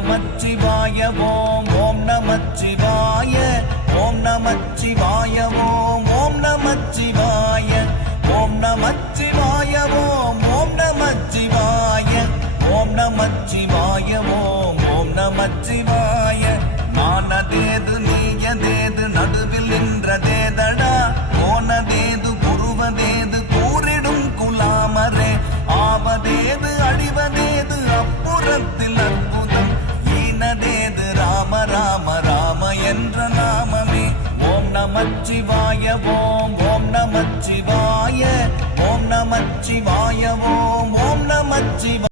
நமச்சிவாய ஓம் ஓம் நமச்சிவாய ஓம் நமச்சிவாய ஓம் ஓம் நமச்சிவாய ஓம் நமச்சிவாய ஓம் ஓம் நமச்சிவாய ஓம் நமச்சிவாய ஓம் ஓம் நமச்சிவாய நானதேது நீயதேது நடுவில் நின்றதேதடா போனதேது குருவதேது கூறிடும் குலாமரே ஆவதேது அழிவதேது அப்புறத்தில் அற்புதம் ஈனதேது ராம ராம ராம என்ற நாமமே ஓம் நமச்சிவாய ஓம் ஓம் நமச்சிவாய ஓம் நமச்சிவாய ஓம்